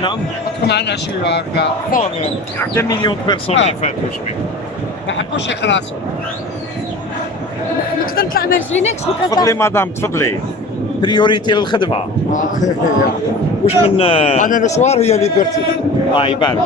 نعم. تكون معنا شي هكا فوق هكا مليون بيرسون اللي فاتوا شويه. ما حبوش يخلصوا. نقدر نطلع من جينيكس تفضلي مدام تفضلي. بريوريتي للخدمه. واش من انا الاسوار هي ليبرتي. يبان.